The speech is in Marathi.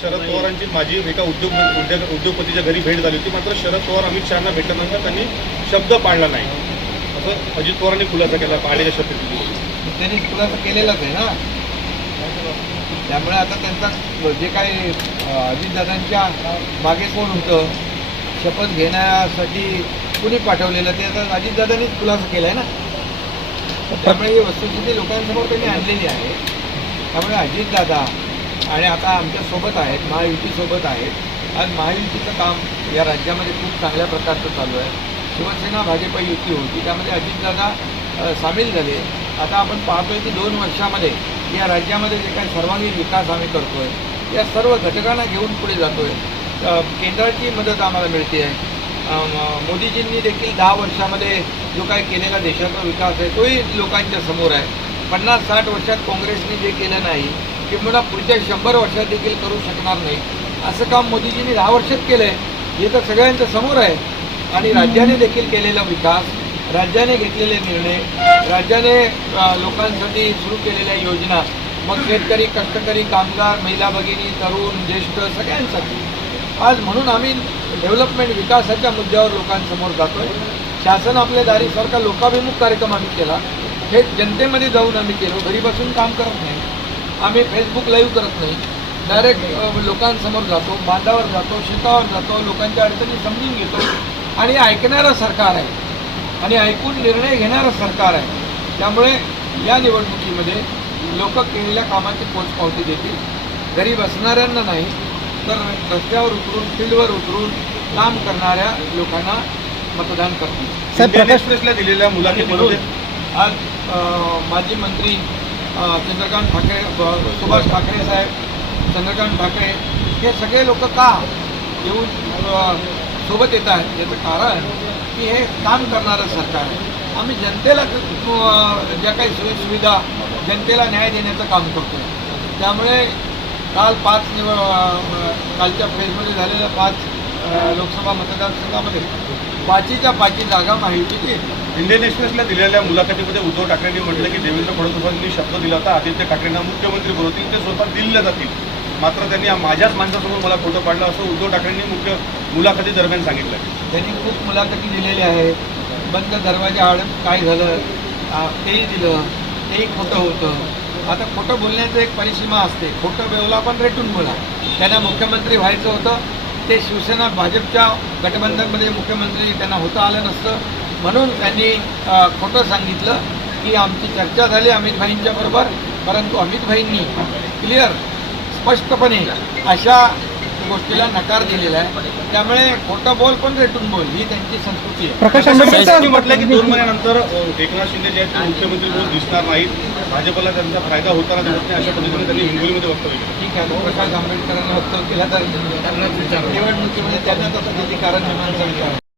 शरद पवारांची माझी एका उद्योग उद्योग उद्योगपतीच्या घरी भेट झाली होती. मात्र शरद पवार अमित शहाना भेटल्यानंतर त्यांनी शब्द पाळला नाही. असं अजित पवारांनी खुलासा केला पाळलेल्या शब्द त्यांनी खुलासा केलेलाच आहे ना? त्यामुळे आता त्यांचा जे काही अजितदादांच्या मागे कोण होतं शपथ घेण्यासाठी कुणी पाठवलेलं ते आता अजितदादांनीच खुलासा केला आहे ना? त्यामुळे ही वस्तुस्थिती लोकांसमोर त्यांनी आणलेली आहे. त्यामुळे अजितदादा आणि आता आमच्यासोबत आहेत महायुतीसोबत आहेत. आज महायुतीचं काम या राज्यामध्ये खूप चांगल्या प्रकारचं चालू आहे. शिवसेना भाजप युती होती. त्यामध्ये अजितदादा सामील झाले. आता आपण पाहतोय की दोन वर्षामध्ये या राज्यामध्ये जे काही सर्वांगीण विकास आम्ही करतोय या सर्व घटकांना घेऊन पुढे जातोय. केंद्राची मदत आम्हाला मिळते आहे मोदीजींनी देखील दहा वर्षामध्ये जो काही केलेला देशाचा विकास आहे तोही लोकांच्या समोर आहे. पन्नास साठ वर्षात काँग्रेसने जे केलं नाही किंवा पुढच्या शंभर वर्षात देखील करू शकणार नाही. असं काम मोदीजींनी दहा वर्षात केलं आहे हे तर सगळ्यांच्या समोर आहे. आणि राज्याने देखील केलेला विकास राज्याने घेतलेले निर्णय राज्याने लोकांसाठी सुरू केलेल्या योजना मग शेतकरी कष्टकरी कामगार महिला भगिनी तरुण ज्येष्ठ सगळ्यांसाठी. आज म्हणून आम्ही डेव्हलपमेंट विकासाच्या मुद्द्यावर लोकांसमोर जातोय. शासन आपल्या दारीसारखा लोकाभिमुख कार्यक्रम आम्ही केला. हे जनतेमध्ये जाऊन आम्ही केलो. घरी बसून काम करत नाही. आम्ही फेसबुक लाईव्ह करत नाही. डायरेक्ट लोकांसमोर जातो बांधावर जातो शेतावर जातो लोकांच्या अडचणी समजून घेतो आणि ऐकणारं सरकार आहे. आणि ऐकून निर्णय घेणारं सरकार आहे. त्यामुळे या निवडणुकीमध्ये लोक केलेल्या कामाची पोचपावती देतील. घरी बसणाऱ्यांना नाही तर रस्त्यावर उतरून फील्डवर उतरून काम करणाऱ्या लोकांना मतदान करतील. एक्सप्रेसला दिलेल्या मुलाखतीमध्ये म्हणून आज माजी मंत्री चंद्रकांत ठाकरे ब- सुभाष ठाकरे साहेब चंद्रकांत ठाकरे हे सगळे लोक का येऊन सोबत येत आहेत? याचं कारण की हे काम करणारं सरकार आहे. आम्ही जनतेला ज्या काही सोयीसुविधा जनतेला न्याय देण्याचं काम करतो त्यामुळे काल पाच निव कालच्या फेजमध्ये झालेल्या पाच लोकसभा मतदारसंघामध्ये पाचीच्या पाची जागा माहिती येते इंडियन एक्सप्रेसला दिलेल्या मुलाखतीमध्ये उद्धव ठाकरेंनी म्हटलं की देवेंद्र फडणवीसांनी शब्द दिला होता आदित्य ठाकरेंना मुख्यमंत्री बनवतील ते स्वतः दिल्लीला जातील. मात्र त्यांनी माझ्याच माणसासमोर मला फोटो पाडलं असं उद्धव ठाकरेंनी मुख्य मुलाखती दरम्यान सांगितलं. त्यांनी खूप मुलाखती दिलेल्या आहेत. बंद दरवाजा आड काय झालं? तेही दिलं. तेही खोटं होतं. आता खोटं बोलण्याचं एक परिसीमा असते. खोटं बोला पण रेटून बोला. त्यांना मुख्यमंत्री व्हायचं होतं. ते शिवसेना भाजपच्या गठबंधनमध्ये मुख्यमंत्री त्यांना होता आलं नसतं. म्हणून त्यांनी खोटं सांगितलं की आमची चर्चा झाली अमित भाईंच्या बरोबर परंतु अमित भाईंनी क्लिअर स्पष्टपणे अशा गोष्टीला नकार दिलेला आहे. त्यामुळे खोटं बोल पण रेटून बोल ही त्यांची संस्कृती आहे. प्रकाश आंबेडकर म्हटलं की दोन महिन्यानंतर एकनाथ शिंदे जे आहेत मुख्यमंत्री म्हणून दिसणार नाहीत. भाजपला त्यांचा फायदा होताना दिसत नाही अशा पद्धतीने त्यांनी हिंगोलीमध्ये वक्तव्य केलं. ठीक आहे तो प्रकाश आंबेडकरांनी वक्तव्य केला तर निवडणुकीमध्ये त्यांना तसं किती कारण निर्माण झालं